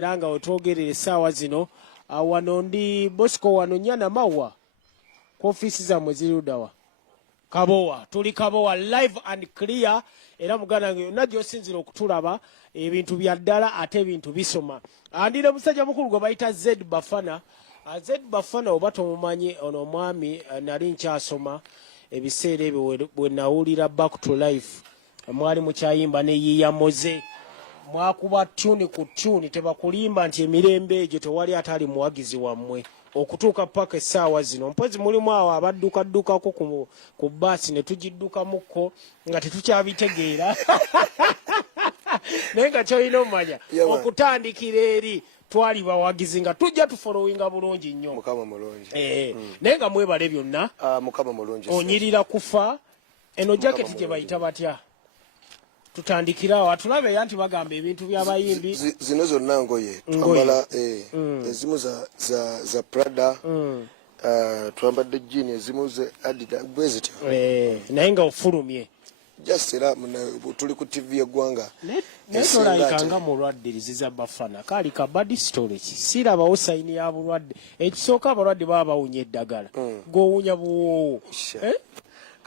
Ranga otwogerere sawa zino wano ndi Bosco wano nyana mawa ku ofisi za mwezirudawa Kabowa tuli Kabowa live and clear era mugana najjo sinzira okutulaba ebintu bya ddala ate ebintu bisoma andire musajja mukulu gwe bayita Z Bafana Z Bafana obato mumanyi ono mwami nali nkyasoma ebiseera ebyo bwe nawulira back to life mwali mukyayimba ne yiya moze mwakuba tune ku tune tebakulimba nti emirembe egyo tewali atali muwagizi wammwe okutuuka paka essaawa zino mpozi mulimu awo abaddukako ku basi ne tugiddukamukko nga tetukyabitegeera naye nga kyolina omumanya okutandikira eri twali bawagizi nga tujja tufolowinga bulungi nnyo mukama mulungi naye nga mwebale byonna mukama mulungi onyirira kufa eno jaketi gye bayita batya tutandikirawo atulabe yanti bagamba ebintu by'abayimbi zino zonna ngoye twambala ezimu za Prada twambadde jeans ezimu za Adidas bwezityo naye nga ofulumye just era tuli ku TV y'eggwanga netolaikanga mulwadde za Bafana kali ka bad story sirabawo sayini ya bulwadde ekisooka abalwadde baba bawunya eddagala gowunya buwoowo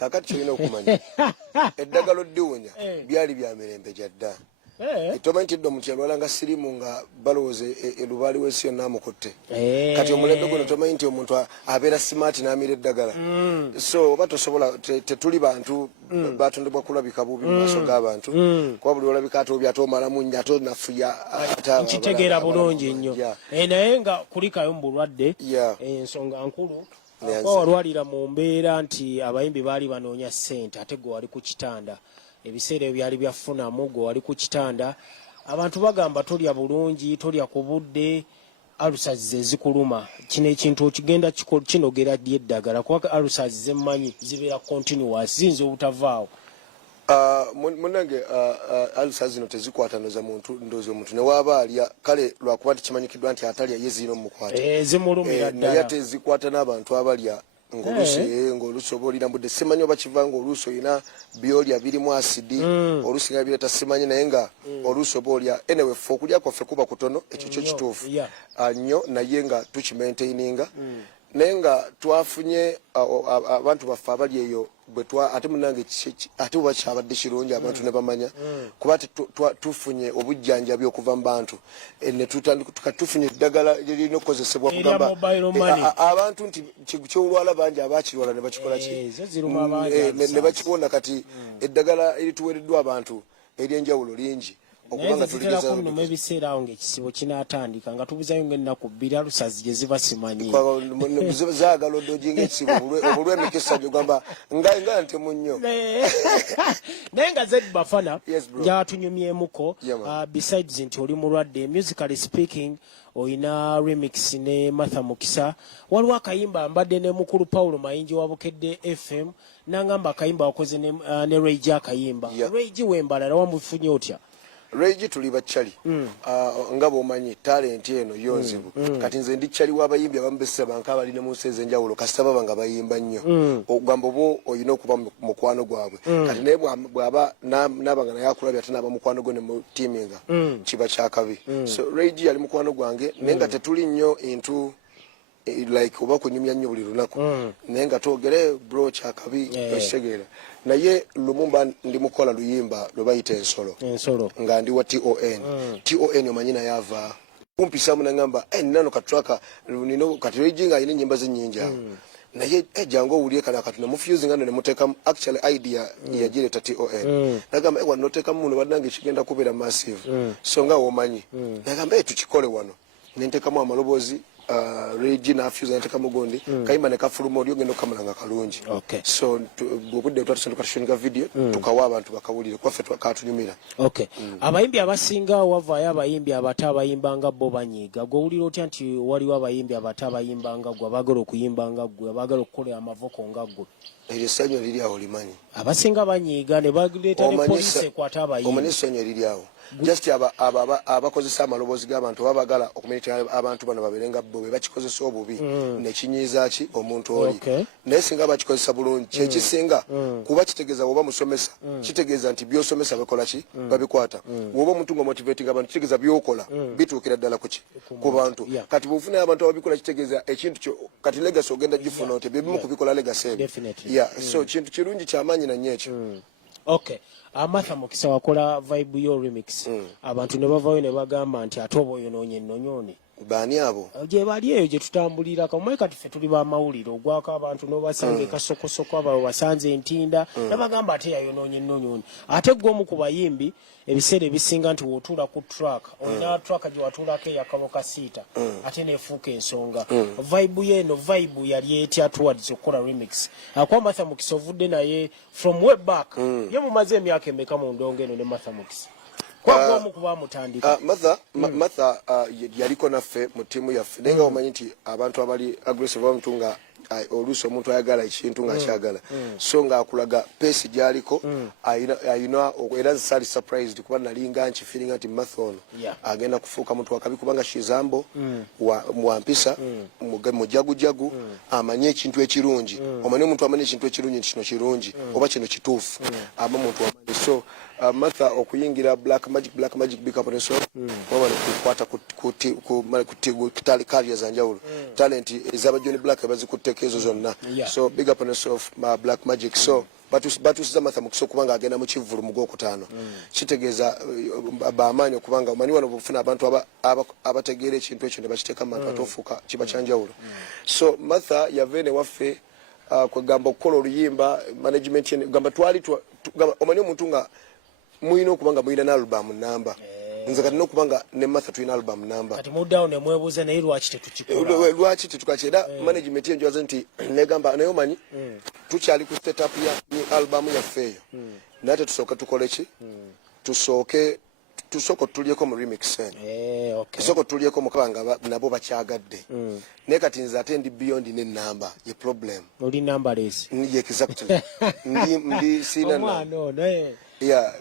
kakati kyolina okumanya eddagala oddiwunya byali bya mirembe gyadda tomanyi tidde omuntu yalwala nga sirimu nga balowooza elubaali w'ensi yonna amukutte kati omulembe guno tomanyi nti omuntu abeera simaati n'amira eddagala so oba tosobola tetuli bantu batondebwa kulabika bubi mu maaso g'abantu kuba buli olabika ate obi ate omalamu nnyo ate onafuya nkitegeera bulungi nnyo naye nga kulikayo mu bulwadde ensonga nkulu walwalira mu mbeera nti abayimbi baali banoonya ssente ate gwe wali ku kitanda ebiseera ebyo byali byafunamu gwe wali ku kitanda abantu bagamba tolya bulungi tolya ku budde alusazi ze zikuluma kino ekintu okigenda kinogera ddi eddagala kuba alusazi zemmanyi zibeera continuous ziyinza obutavaawo munange alusazi zino tezikwatanoza muntu ndoozi omuntu newaaba alya kale lwakuba nti kimanyikiddwa nti atalya ye zirina omukwata zimulumira ddala naye ate zikwata n'abantu abalya ng'oluusi oba olina mbudde simanyi oba kiva ng'oluusi olina byolya birimu asidi oluusi nga bireeta simanyi naye nga oluusi oba olya enewe ffe okulya kwaffe kuba kutono ekyo kyo kituufu nnyo naye nga tukimaintaininga naye nga twafunye abantu baffe abali eyo ate munange ate oba kyabadde kirungi abantu ne bamanya kuba tufunye obujjanjabi okuva mu bantu ne tutandika tufunye eddagala lirina okukozesebwa kugamba abantu nti kyolwala bangi abakirwala ne bakikola ki ne bakiwona kati eddagala erituweereddwa abantu ery'enjawulo lingi okubanga tuligeza mu ebiseera awo ng'ekisibo kinaatandika nga tubuzayo ng'ennaku bbiri alusazi gye ziba simanyi zaagala oddojinga ekisibo olw'emikisa gyogamba nga ntemu nnyo naye nga Z Bafana gyatunyumyemuko besides nti oli mulwadde musically speaking oyina remix ne Martha Mukisa waliwo akayimba mbadde ne mukulu Paulo Mayinji wa Bukedde FM nangamba akayimba wakoze ne Rage akayimba Rage wembalala wamufunye otya Rage tuli bachali nga bwomanyi talent eno yonzibu kati nze ndi chali w'abayimbi abambesa banka bali ne museze njawulo kasitaba banga bayimba nnyo ogamba bo oyina okuba mukwano gwabwe kati naye bwaba n'abanga naye akulabya ate n'aba mukwano gwe ne mu tiiminga kiba kyakabi so Rage yali mukwano gwange naye nga tetuli nnyo into like oba kunyumya nnyo buli lunaku naye nga twogere bro kyakabi ekitegeera naye Lumumba ndi mukola luyimba lwe bayita ensolo nga ndi wa TON omanyi naye ava kumpisa munangamba nano katraka nino kati Rage nga ayina ennyimba z'ennyingi awo naye jangu owulire kana katuna mufusing nga ne muteekamu actually idea yagireeta TON nagamba wano noteekamu muno bannange kigenda kubeera massive so nga womanyi nagamba tukikole wano nenteekamu amaloboozi Rage na fuse nataka mugondi kayimba ne kafuluma olyo gendo kamalanga kalungi so bwobudde twatusondoka tushoninga video tukawa abantu bakawulire kwaffe twakatunyumira abayimbi abasinga wavaayo abayimbi abata abayimbanga bo banyiga gwowulira otya nti waliwo abayimbi abata abayimbanga gwe abagala okuyimbanga gwe abagala okukola amavoko nga gwe eryo essanyu liri awo limanyi abasinga banyiga ne baleeta ne poliisi ekwata abayimbi omanyi essanyu liri awo just abakozesa amaloboozi g'abantu babagala okumanya abantu bano babeerenga bo be bakikozesa obubi nekinyiiza ki omuntu oli naye singa bakikozesa bulungi kyekisinga kuba kitegeeza bwoba musomesa kitegeeza nti byosomesa bakola ki babikwata bwoba omuntu nga motivating abantu kitegeeza byokola bituukira ddala kuki ku bantu kati bwofuna abantu ababikola kitegeeza ekintu kati legacy ogenda gifuna nti byebimu kubikola legacy ebyo so kintu kirungi kyamaanyi nannyo ekyo. Okay. Amatha Mukisa wakola vibe yo remix. Abantu ne bavayo ne bagamba nti ate obo yonoonye nnonyone. Baani abo? Gye bali eyo gye tutambulira kamwe kati ffe tuli ba mawulire ogwako abantu n'obasanze kasokosoko abo basanze entinda ne bagamba ate yayonoonye nnonyone. Ate gw'omu ku bayimbi ebiseera ebisinga nti w'otuula ku track olina track gye watuulako eyakaboka siita ate neefuuka ensonga. Vibe yeeno vibe yali etya towards okukola remix. Akuba Amatha Mukisa ovudde naye from way back ye mumaze emyaka emeka mu ndongo eno ne Amatha Mukisa. Matha yaliko naffe mu ttiimu yaffe naye nga omanyi nti abantu abali aggressive bamuntu nga oluusi omuntu ayagala ekintu nga kyagala so ng'akulaga peesi gy'aliko ayina era nsaali surprised kuba nalinga nkifiringa nti Matha ono agenda kufuuka muntu wakabi kubanga kizambo wampisa mujagujagu amanyi ekintu ekirungi omanyi omuntu amanyi ekintu ekirungi nti kino kirungi oba kino kituufu aba muntu wamanyi so Matha okuyingira Black Magic Big Up so wabale kukwata ku career zanjawulo talent ezaba Johnny Black bazikutekezo zonna so big up on yourself Black Magic so batusiza Amatha Mukisa kubanga agenda mu kivulu mu gwokutaano kitegeeza baamanyi okubanga omanyi wano bufuna abantu abategeera ekintu ekyo ne bakiteeka mu bantu atofuuka kiba kyanjawulo so Matha yavene waffe kwegamba okukola oluyimba management gamba twali omanyi omuntu nga muyina okubanga muyina n'album namba nze kati n'okubanga ne Matha tulina album namba kati muddawo ne mwebuuza naye lwaki tetukikola lwaki tetukakyera management yenjoza nti negamba naye omanyi tukyali ku setup ya album yaffe eyo nate tusooka tukole ki tusooka tutulyeko mu remix eno tusooka tutulyeko mukabanga nabo bakyagadde naye kati nze ate ndi beyond n'ennamba ye problem oli numberless exactly ndi sina omwana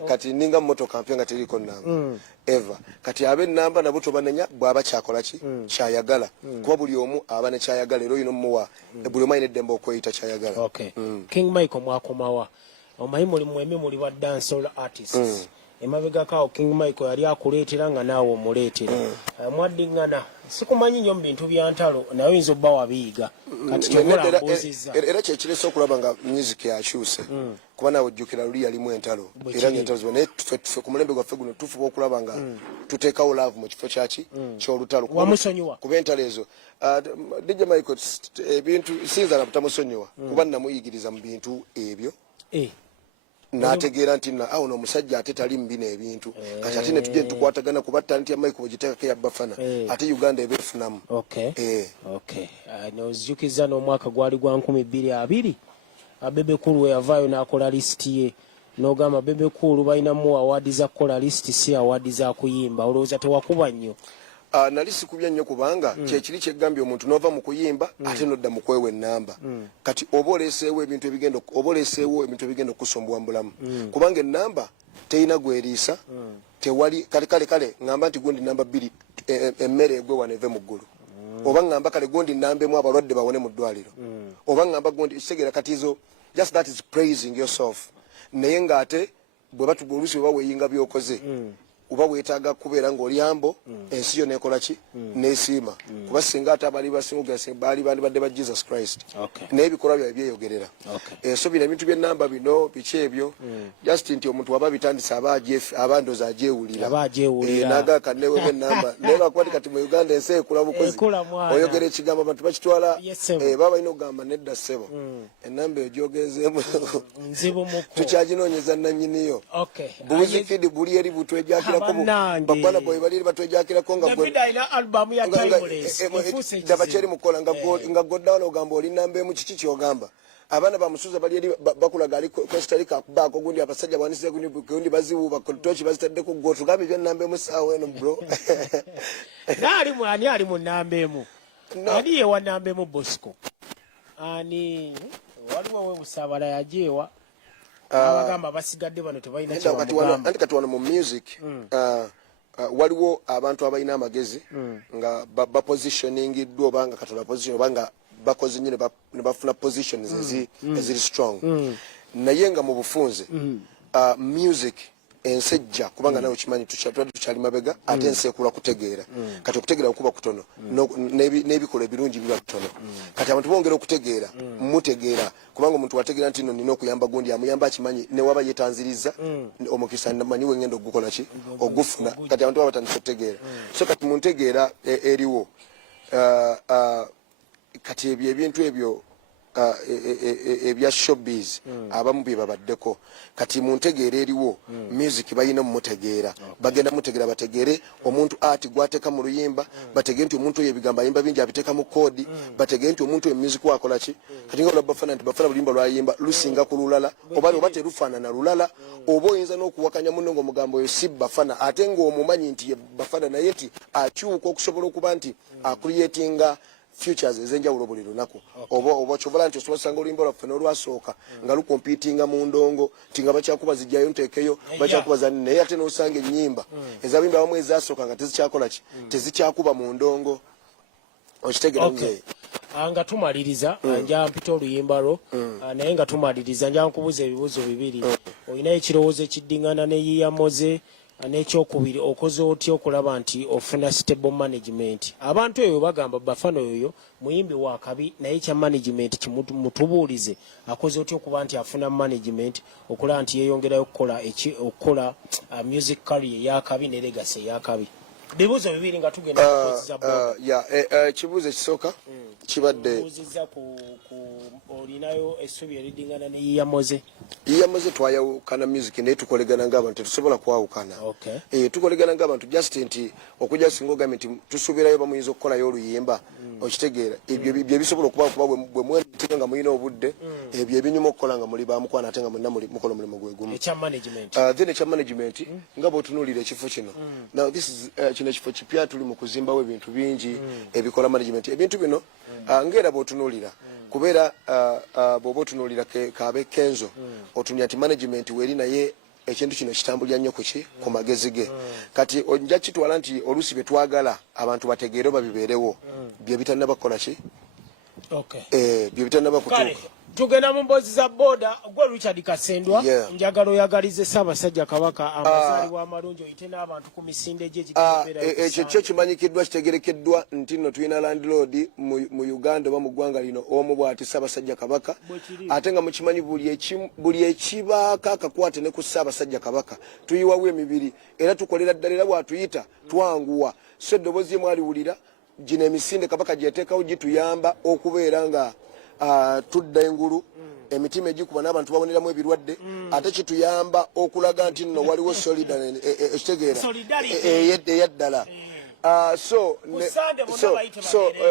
kati ninga motoka mpya nga teriko namba eva kati abe namba nabo tobanenya bwaba kyakola ki kyayagala kuba buli omu aba ne kyayagala ero ino muwa buli omu ayina eddembe okweyita kyayagala. King Michael mwakomawa omanyi muli wa dancehall artists emabegakaawo King Michael yali akuleetera nga naawe omuleetera mwaddingana sikumanyi nnyo mu bintu bya ntalo naye oyinza obba wabiyiga kati kyomulambuuzizza era kyekiresa okulaba nga music yakyuse kuba naawe ojjukira luli yalimu entalo era ng'entalo ziba naye ffe ku mulembe gwaffe guno tufuba okulaba nga tuteekawo laavu mu kifo kyaki ky'olutalo wamusonyiwa kuba entalo ezo DJ Michael ebintu siyinza na butamusonyiwa kuba namuyigiriza mu bintu ebyo n'ategeera nti awo n'omusajja ate tali mbi n'ebintu kati ate ne tujje tukwatagana kuba talenti ya Michael bwegiteekako ya Bafana ate Uganda ebeefunamu. N'ozijjukiza n'omwaka gwali gwa 2020 Bebe Cool we yavaayo n'akola lisiti ye n'ogamba Bebe Cool balinamu awaadi za kukola lisiti si awaadi za kuyimba olowooza tewakuba nnyo? Nali sikubya nnyo kubanga kyekiri kyeggambye omuntu n'ova mu kuyimba ate n'odda mu kwewa ennamba kati oba oleeseewo ebintu ebigenda okusumbuwa mu bulamu kubanga ennamba teyina gweriisa tewali kale ngamba nti gundi namba 2 emmere egwe wano eve mu ggulu oba ngamba kale gundi namba emu abalwadde bawone mu ddwaliro oba ngamba gundi kitegeera kati izo just that is praising yourself naye ng'ate oluusi bwe baweeyinga byokoze uba weetaaga kubeera ng'olyambo ensi yo nekola ki neesiima kuba singa ate abali basinga baali bandibadde ba Jesus Christ naye ebikolwa byabwe byeyogerera so bino ebintu by'ennamba bino biki ebyo just nti omuntu waba bitandisa aba ndoozi agyewulira n'agaaka newewa ennamba naye lwakuba kati mu Uganda ensi ekula bukozi oyogera ekigambo abantu bakitwala baba balina okugamba nedda ssebo ennamba eyo gyogezeemu tukyaginoonyeza nannyiniyo Buzikidi buli eri butwejakira Babana boy baliri batwejakirako nga album ya Timeless dabacheri mukola nga goddawo ogamba oli nambe mu kiki kyogamba abana bamusuza bali eri bakulaga ali Costa Rica bako gundi abasajja banise gundi bazibu bakotochi bazitadde ku gotu gabe byo nambe musawo eno bro nali mwani ali mu nambe mu ali ye wa nambe mu Bosco ani waliwo we busabala yajewa abagamba basigadde bano tebalina anti kati wano mu music waliwo abantu abalina amagezi nga bapositioningiddwa oba nga katola position oba nga bakoze nnyo ne bafuna positions eziri strong naye nga mu bufunze music ensejja kubanga nawe kimanyi tukyali mabega ate ensi ekula kutegeera kati okutegeera okuba kutono n'ebikola ebirungi biba bitono kati abantu bongera okutegeera mutegeera kubanga omuntu wategeera nti no nina okuyamba gundi amuyamba akimanyi ne waba yetanziriza omukisa namanyi wengenda okugukola ki ogufuna kati abantu baba batandika okutegeera so kati muntegeera eriwo kati ebyo ebintu ebyo ebya showbiz abamu bye babaddeko kati muntegeera eriwo music bayina mumutegeera bagenda mutegeera bategeere omuntu ati gwateka mu luyimba bategeere nti omuntu oyo ebigamba yimba bingi abiteka mu kodi bategeere nti omuntu oyo music wakola ki kati nga bafana nti bafana buluyimba lwayimba lusinga ku lulala oba terufaanana lulala oba oyinza n'okuwakanya munno ng'omugambo oyo si bafana ate ng'omumanyi nti bafana naye nti akyuka okusobola okuba nti acreatinga futures ezenjawulo buli lunaku oba kyobola nti osobola osanga oluyimba lwaffe n'olwasooka nga lukompiitinga mu ndongo ti nga bakyakuba zijjayo nteekeyo bakyakubaza naye ate n'osanga ennyimba ezabimba abamu ezasooka nga tezikyakola ki tezikyakuba mu ndongo okitegera nga tumaliriza nja mpita oluyimba lwo naye nga tumaliriza nja nkubuza ebibuuzo bibiri olinayo ekirowoozo ekiddingana ne yiyamoze n'ekyokubiri okoze otya okulaba nti ofuna stable management abantu eyo bagamba bafano oyo muyimbi wa kabi naye kya management kimutubuulize akoze otya okuba nti afuna management okulaba nti yeeyongerayo okukola music career ya kabi ne legacy ya kabi bibuuzo bibiri nga tugenda kukozesa kibuuzo ekisooka kibadde olinayo essubi eridingana ne yiyamoze twayawukana music naye tukolegana ng'abantu tetusobola kwawukana tukolegana ng'abantu just nti okujja singa ogambye nti tusuubirayo bamuyinza okukolayo oluyimba okitegeera ebyo byebisobola okuba bwe mwetika nga mulina obudde ebyo ebinyuma okukola nga muli bamukwana ate nga mulina mukola omulimu gwe gumu then ekya management nga bw'otunuulira ekifo kino now this is kino ekifo kipya tuli mu kuzimbawo ebintu bingi ebikola management ebintu bino ng'era bw'otunuulira kubeera bw'oba otunuulira kaabe kenzo otunuulira nti management weri naye ekintu kino kitambulira nnyo ku magezi ge kati nja kitwala nti oluusi bye twagala abantu bategeere oba bibeerewo bye bitannaba kukola ki bye bitannaba kutuuka tugenda mu mboozi za booda gwe Richard Kasendwa njagala oyagalize Ssaabasajja Kabaka amazaalibwa amalungi oyite n'abantu ku misinde gye ekyo kyo kimanyikiddwa kitegerekeddwa nti nno tulina landlord mu Uganda oba mu ggwanga lino omu bw'ati Ssaabasajja Kabaka ate nga mukimanyi buli ekibaako akakwate ne ku Ssaabasajja Kabaka tuyiwawo emibiri era tukolera ddala era bw'atuyita twanguwa so eddoboozi ye mwaliwulira gino emisinde Kabaka gyeteekawo gituyamba okubeera nga tudda engulu emitima egikuba n'abantu baboneramu ebirwadde ate kituyamba okulaga nti nno waliwo ekitegeera eyaddala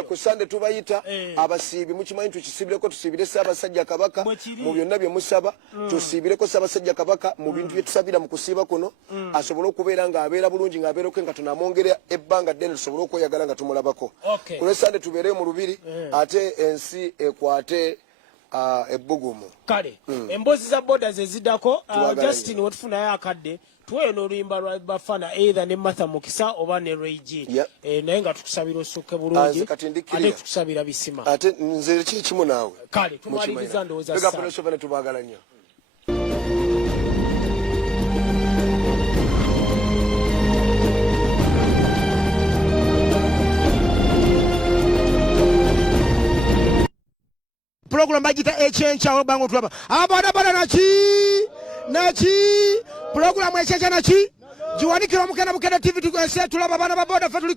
ku Sande tubayita abasiibi mukimanyi tukisibireko tusiibire Ssaabasajja Kabaka mu byonna bye musaba tusiibireko Ssaabasajja Kabaka mu bintu bye tusabira mu kusiiba kuno asobole okubeera ng'abeera bulungi ng'abeereko nga tunamwongera ebbanga ddene tusobole okweyagala nga tumulabako ku Lwesande tubeereyo mu lubiri ate ensi ekwate ebbugumu kale emboozi za boda ze ziddako Justin wetufunayo akadde tuweyo n'oluyimba lwa Bafana either ne Martha Mukisa oba ne Ray G naye nga tukusabira ossuke bulungi ate tukusabira bisima ate nze kiri kimu naawe kale tumaliriza ndowooza ne tubaagala nnyo program bagita ekyenkya obanga otulaba abadabada naki program ekyenkya naki giwanikira omukenda Bukenda TV tugese tulaba abaana ba boda fe tuli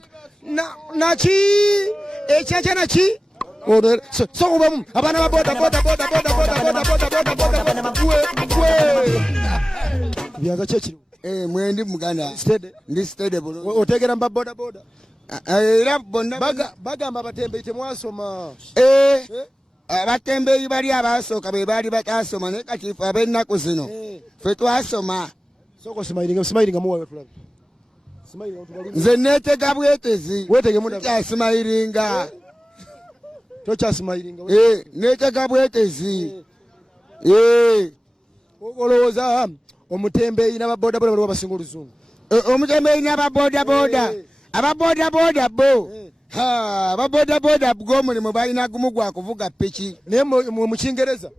naki ekyenkya naki so obamu abaana ba boda byaga kyekiri mwendi muganda ndi stede bulungi otegera mba boda era bonna bagamba batembeyi temwasoma abatembeeyi bali abasooka be baali batasoma naye kati ife ab'ennaku zino fe twasoma nze neetega bwetezi kyasimayiringa neetega bwetezi olowooza omutembeeyi n'ababodaboda baliwo basinga oluzungu. Omutembeeyi n'ababodaboda ababodaboda bo ababodaboda gw'omulimu balina gumu gwa kuvuga piki naye mu Kingereza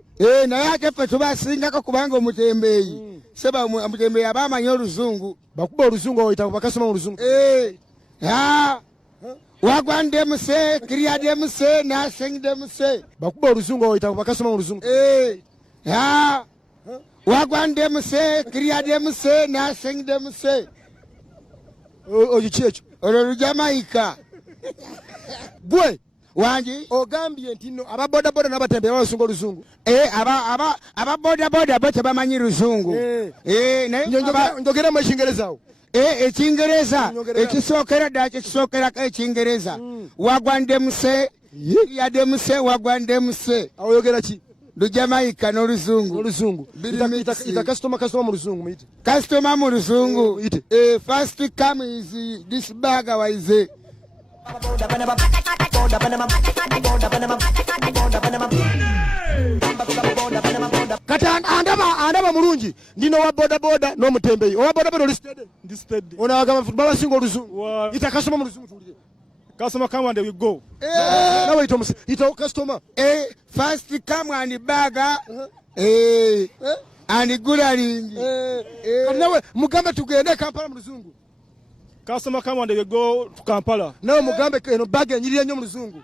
naye ate ffe tubasingako kubanga omutembeeyi seba omutembeeyi aba amanyi oluzungu bakuba oluzungu oyita bakasoma mu luzungu. Wagwan demse kriya demse nasing demse bakuba oluzungu oyita bakasoma mu luzungu. Wagwan demse kriya demse nasing demse oyo ki ekyo olwo Lujamaika gwe wangi ogambye nti nno ababodaboda n'abatembeeyi babasinga oluzungu. ababodaboda bo tebamanyi luzungu njogeremu Ekingereza awo. Ekingereza ekisookera ddala kyekisookerako Ekingereza wagwandemuse yademuse wagwandemuse awo oyogera ki Lujamaika n'oluzungu oluzungu ita customer mu luzungu muyite customer mu luzungu ite first come is this burger wise kati andaba mulungi ndino wa bodaboda n'omutembeeyi owa bodaboda oli steady ono agamba babasinga oluzungu ita customer mu luzungu tulire customer come and we go nawe ita customer first come and burger and gulaling kati nawe mugambe tugende Kampala mu luzungu. customer come and we go to Kampala nawe mugambe eno baga enyirira nnyo mu luzungu.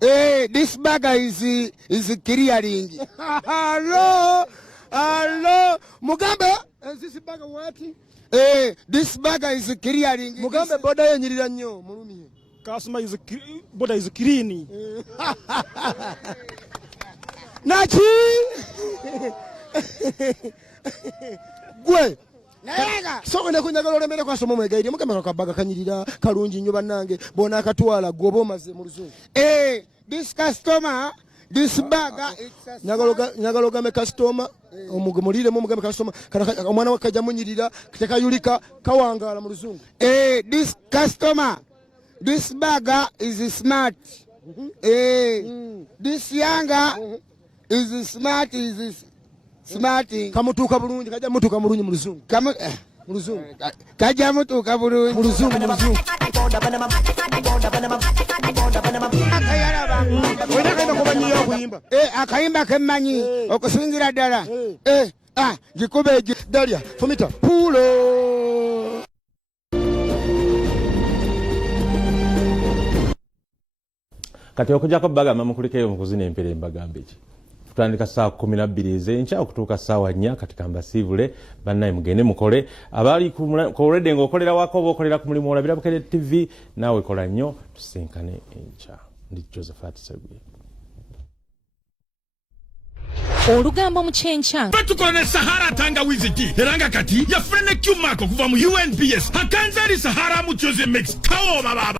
This burger is clearing. Hello mugambe this burger what this burger is clearing. mugambe boda yenyirira nnyo mulumye customer is border is clean naki gwe so ne kunyagala olemere kwasoma omwegaire mugambe kabaga kanyirira kalungi nnyo bannange bona akatwala gwoba omaze mu luzungu. This customer this burger nyagala ogambe customer omugumuliremu omugambe customer omwana we kajja munyirira tekayulika kawangaala mu luzungu. This customer this burger is smart. This younger is smart smarting kamutuuka bulungi kajja mutuuka mulungi mu luzungu mu luzungu kajja mutuuka bulungi mu luzungu mu luzungu. akayimba kemmanyi okusingira ddala gikube Dalia fumita pulo kati okujjako bagamba mukulikeyo mukuzina empere embagambe ki tutandika saa 12 ez'enkya okutuuka ssaawa 4 kati kambasiibule bannaye mugende mukole abali kolredde ng'okolera wako oba okolera ku mulimu olabira Bukedde TV naawe kola nnyo tusinkane enkya. Ndi Josephat Segwe. Olugambo mu kyenkya batukola ne Sahara tangawizi ki eranga kati yafune ne Q-Mark okuva mu UNBS hakanzali Sahara mu Jose Mix kawo baba